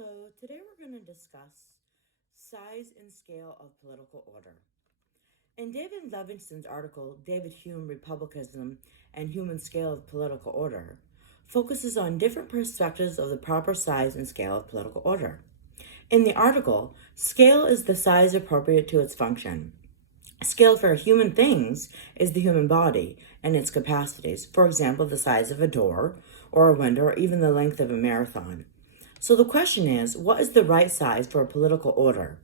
Hello, today we're going to discuss size and scale of political order. In David Levingston's article, David Hume, Republicanism and Human Scale of Political Order, focuses on different perspectives of the proper size and scale of political order. In the article, scale is the size appropriate to its function. Scale for human things is the human body and its capacities, for example, the size of a door or a window or even the length of a marathon. So the question is, what is the right size for a political order?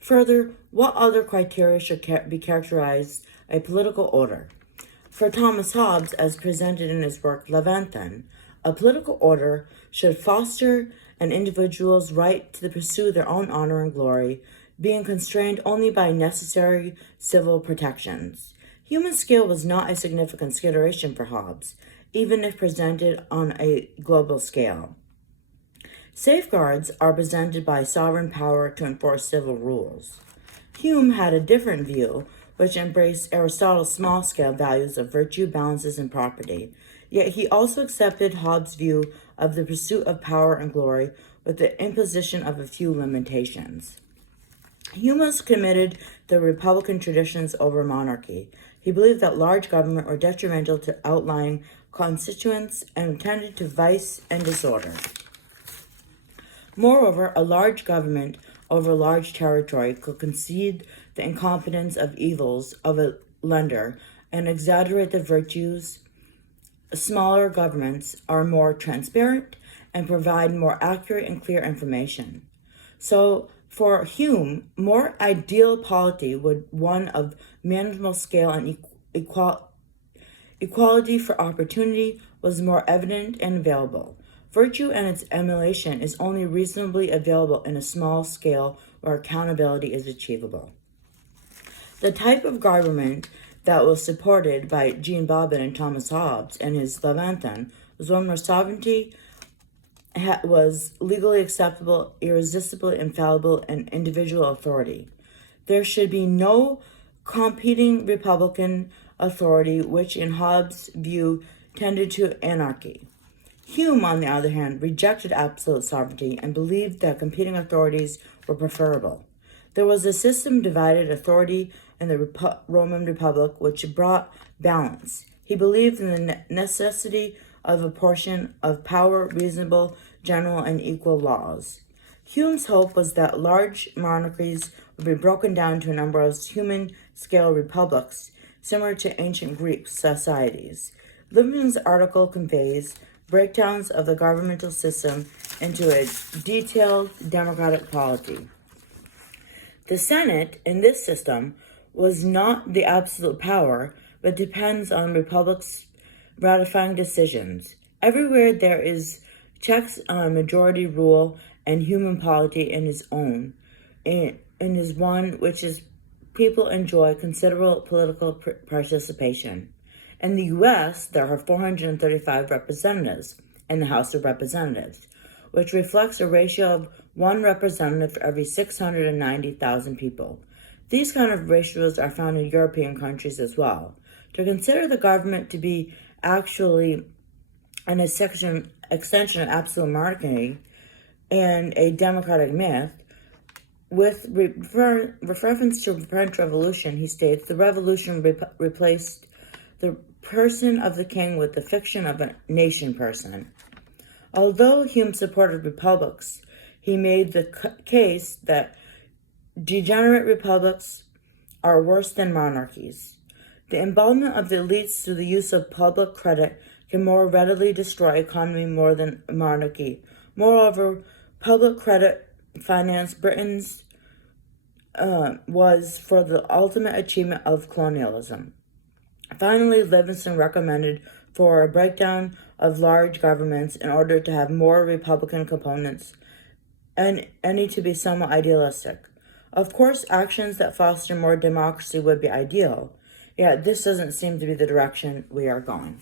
Further, what other criteria should be characterized a political order? For Thomas Hobbes, as presented in his work Leviathan, a political order should foster an individual's right to pursue their own honor and glory, being constrained only by necessary civil protections. Human scale was not a significant consideration for Hobbes, even if presented on a global scale. Safeguards are presented by sovereign power to enforce civil rules. Hume had a different view, which embraced Aristotle's small-scale values of virtue, balances, and property. Yet he also accepted Hobbes' view of the pursuit of power and glory with the imposition of a few limitations. Hume was committed to republican traditions over monarchy. He believed that large government were detrimental to outlying constituents and tended to vice and disorder. Moreover, a large government over a large territory could concede the incompetence of evils of a lender and exaggerate the virtues. Smaller governments are more transparent and provide more accurate and clear information. So, for Hume, more ideal polity would one of manageable scale and equality for opportunity was more evident and available. Virtue and its emulation is only reasonably available in a small scale where accountability is achievable. The type of government that was supported by Jean Bobin and Thomas Hobbes in his Leviathan was one where sovereignty was legally acceptable, irresistibly infallible, and individual authority. There should be no competing republican authority, which in Hobbes' view tended to anarchy. Hume, on the other hand, rejected absolute sovereignty and believed that competing authorities were preferable. There was a system of divided authority in the Roman Republic which brought balance. He believed in the necessity of a portion of power, reasonable, general, and equal laws. Hume's hope was that large monarchies would be broken down to a number of human-scale republics, similar to ancient Greek societies. Livingston's article conveys breakdowns of the governmental system into a detailed democratic polity. The Senate, in this system, was not the absolute power, but depends on republics ratifying decisions. Everywhere there is checks on majority rule and human polity in his own, in his one which is people enjoy considerable political participation. In the U.S., there are 435 representatives in the House of Representatives, which reflects a ratio of one representative for every 690,000 people. These kind of ratios are found in European countries as well. To consider the government to be actually an extension of absolute monarchy and a democratic myth, with reference to the French Revolution, he states, the revolution replaced the person of the king with the fiction of a nation person. Although Hume supported republics, he made the case that degenerate republics are worse than monarchies. The involvement of the elites through the use of public credit can more readily destroy economy more than monarchy. Moreover, public credit financed Britain's was for the ultimate achievement of colonialism. Finally, Livingston recommended for a breakdown of large governments in order to have more republican components and any to be somewhat idealistic. Of course, actions that foster more democracy would be ideal, yet this doesn't seem to be the direction we are going.